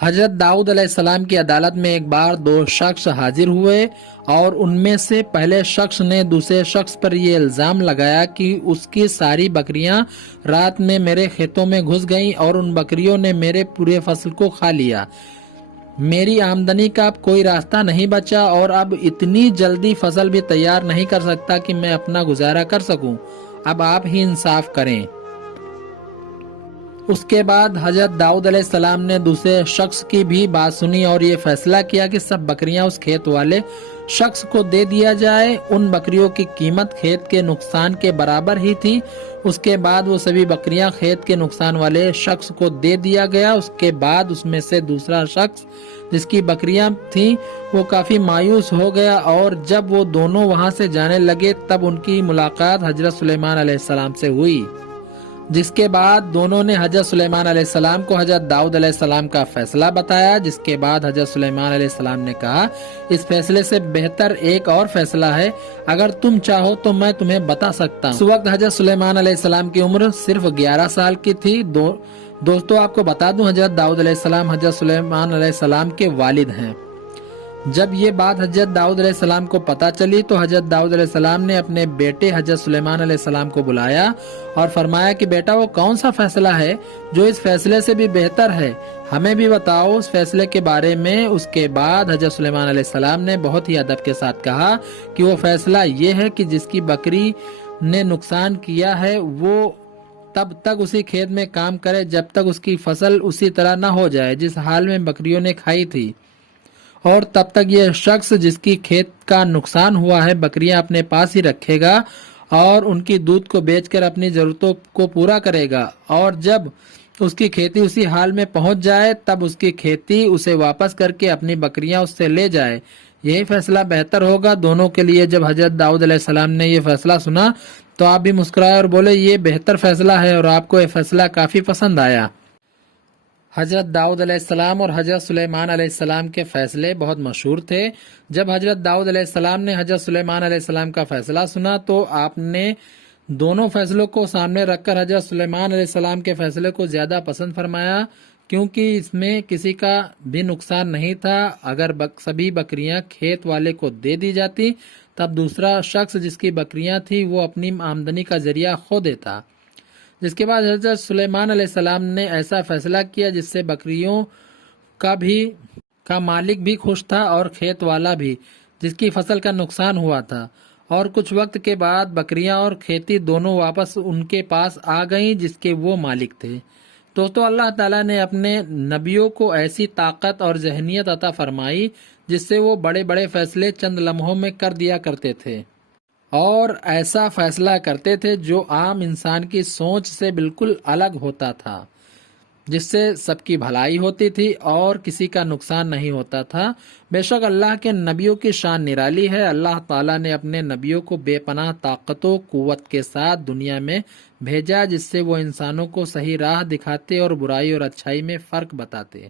حضرت داؤد علیہ السلام کی عدالت میں ایک بار دو شخص حاضر ہوئے اور ان میں سے پہلے شخص نے دوسرے شخص پر یہ الزام لگایا کہ اس کی ساری بکریاں رات میں میرے کھیتوں میں گھس گئیں اور ان بکریوں نے میرے پورے فصل کو کھا لیا۔ میری آمدنی کا اب کوئی راستہ نہیں بچا اور اب اتنی جلدی فصل بھی تیار نہیں کر سکتا کہ میں اپنا گزارا کر سکوں۔ اب آپ ہی انصاف کریں۔ اس کے بعد حضرت داؤد علیہ السلام نے دوسرے شخص کی بھی بات سنی اور یہ فیصلہ کیا کہ سب بکریاں اس کھیت والے شخص کو دے دیا جائے۔ ان بکریوں کی قیمت کھیت کے نقصان کے برابر ہی تھی۔ اس کے بعد وہ سبھی بکریاں کھیت کے نقصان والے شخص کو دے دیا گیا۔ اس کے بعد اس میں سے دوسرا شخص جس کی بکریاں تھیں وہ کافی مایوس ہو گیا اور جب وہ دونوں وہاں سے جانے لگے تب ان کی ملاقات حضرت سلیمان علیہ السلام سے ہوئی، جس کے بعد دونوں نے حضرت سلیمان علیہ السلام کو حضرت داؤد علیہ السلام کا فیصلہ بتایا، جس کے بعد حضرت سلیمان علیہ السلام نے کہا اس فیصلے سے بہتر ایک اور فیصلہ ہے، اگر تم چاہو تو میں تمہیں بتا سکتا ہوں۔ اس وقت حضرت سلیمان علیہ السلام کی عمر صرف 11 سال کی تھی۔ دوستو آپ کو بتا دوں حضرت داؤد علیہ السلام حضرت سلیمان علیہ السلام کے والد ہیں۔ جب یہ بات حضرت داؤد علیہ السلام کو پتہ چلی تو حضرت داؤد علیہ السلام نے اپنے بیٹے حضرت سلیمان علیہ السلام کو بلایا اور فرمایا کہ بیٹا وہ کون سا فیصلہ ہے جو اس فیصلے سے بھی بہتر ہے، ہمیں بھی بتاؤ اس فیصلے کے بارے میں۔ اس کے بعد حضرت سلیمان علیہ السلام نے بہت ہی ادب کے ساتھ کہا کہ وہ فیصلہ یہ ہے کہ جس کی بکری نے نقصان کیا ہے وہ تب تک اسی کھیت میں کام کرے جب تک اس کی فصل اسی طرح نہ ہو جائے جس حال میں بکریوں نے کھائی تھی، اور تب تک یہ شخص جس کی کھیت کا نقصان ہوا ہے بکریاں اپنے پاس ہی رکھے گا اور ان کی دودھ کو بیچ کر اپنی ضرورتوں کو پورا کرے گا، اور جب اس کی کھیتی اسی حال میں پہنچ جائے تب اس کی کھیتی اسے واپس کر کے اپنی بکریاں اس سے لے جائے، یہی فیصلہ بہتر ہوگا دونوں کے لیے۔ جب حضرت داؤد علیہ السلام نے یہ فیصلہ سنا تو آپ بھی مسکرائے اور بولے یہ بہتر فیصلہ ہے اور آپ کو یہ فیصلہ کافی پسند آیا۔ حضرت داؤد علیہ السلام اور حضرت سلیمان علیہ السلام کے فیصلے بہت مشہور تھے۔ جب حضرت داؤد علیہ السلام نے حضرت سلیمان علیہ السلام کا فیصلہ سنا تو آپ نے دونوں فیصلوں کو سامنے رکھ کر حضرت سلیمان علیہ السلام کے فیصلے کو زیادہ پسند فرمایا، کیونکہ اس میں کسی کا بھی نقصان نہیں تھا۔ اگر سبھی بکریاں کھیت والے کو دے دی جاتی تب دوسرا شخص جس کی بکریاں تھی وہ اپنی آمدنی کا ذریعہ کھو دیتا، جس کے بعد حضرت سلیمان علیہ السلام نے ایسا فیصلہ کیا جس سے بکریوں کا مالک بھی خوش تھا اور کھیت والا بھی جس کی فصل کا نقصان ہوا تھا، اور کچھ وقت کے بعد بکریاں اور کھیتی دونوں واپس ان کے پاس آ گئیں جس کے وہ مالک تھے۔ دوستو اللہ تعالیٰ نے اپنے نبیوں کو ایسی طاقت اور ذہنیت عطا فرمائی جس سے وہ بڑے بڑے فیصلے چند لمحوں میں کر دیا کرتے تھے، اور ایسا فیصلہ کرتے تھے جو عام انسان کی سوچ سے بالکل الگ ہوتا تھا، جس سے سب کی بھلائی ہوتی تھی اور کسی کا نقصان نہیں ہوتا تھا۔ بے شک اللہ کے نبیوں کی شان نرالی ہے۔ اللہ تعالیٰ نے اپنے نبیوں کو بے پناہ طاقت و قوت کے ساتھ دنیا میں بھیجا جس سے وہ انسانوں کو صحیح راہ دکھاتے اور برائی اور اچھائی میں فرق بتاتے۔